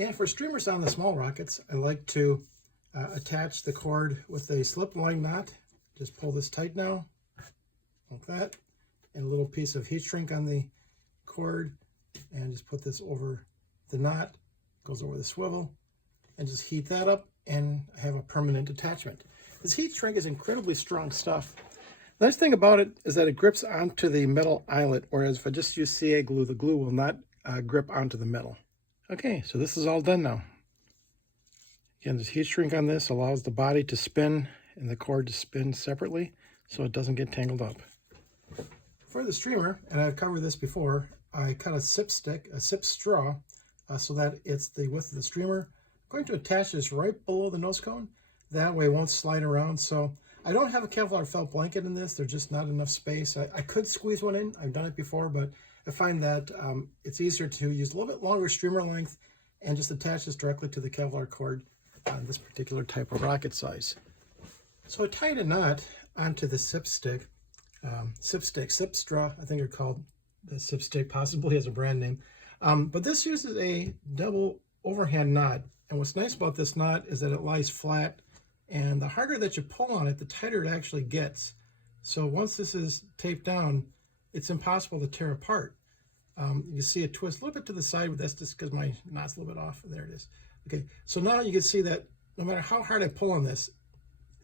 And for streamers on the small rockets, I like to attach the cord with a slip line knot. Just pull this tight now, like that, and a little piece of heat shrink on the cord, and just put this over the knot, goes over the swivel, and just heat that up and have a permanent attachment. This heat shrink is incredibly strong stuff. The nice thing about it is that it grips onto the metal eyelet, whereas if I just use CA glue, the glue will not grip onto the metal. Okay, so this is all done now. Again, this heat shrink on this allows the body to spin and the cord to spin separately so it doesn't get tangled up. For the streamer, and I've covered this before, I cut a sip straw, so that it's the width of the streamer. I'm going to attach this right below the nose cone. That way it won't slide around. So I don't have a Kevlar felt blanket in this. There's just not enough space. I could squeeze one in. I've done it before, but I find that it's easier to use a little bit longer streamer length and just attach this directly to the Kevlar cord on this particular type of rocket size. So I tied a knot onto the sip straw, I think they're called. The sip stick possibly has a brand name. But this uses a double overhand knot. And what's nice about this knot is that it lies flat, and the harder that you pull on it, the tighter it actually gets. So once this is taped down, it's impossible to tear apart. You see it twist a little bit to the side, but that's just because my knot's a little bit off. There it is. Okay, so now you can see that no matter how hard I pull on this,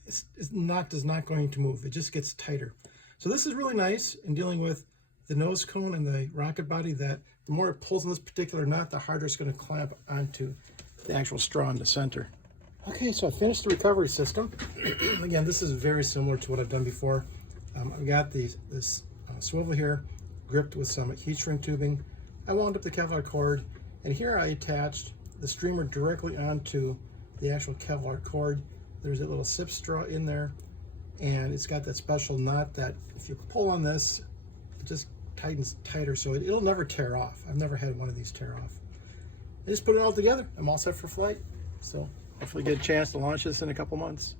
this knot is not going to move. It just gets tighter. So this is really nice in dealing with the nose cone and the rocket body, that the more it pulls on this particular knot, the harder it's going to clamp onto the actual straw in the center. Okay, so I finished the recovery system. Again, this is very similar to what I've done before. I've got this swivel here gripped with some heat shrink tubing. I wound up the Kevlar cord, and here I attached the streamer directly onto the actual Kevlar cord. There's a little sip straw in there, and it's got that special knot that if you pull on this, it just tightens tighter, so it'll never tear off. I've never had one of these tear off. I just put it all together. I'm all set for flight, so hopefully get a chance to launch this in a couple months.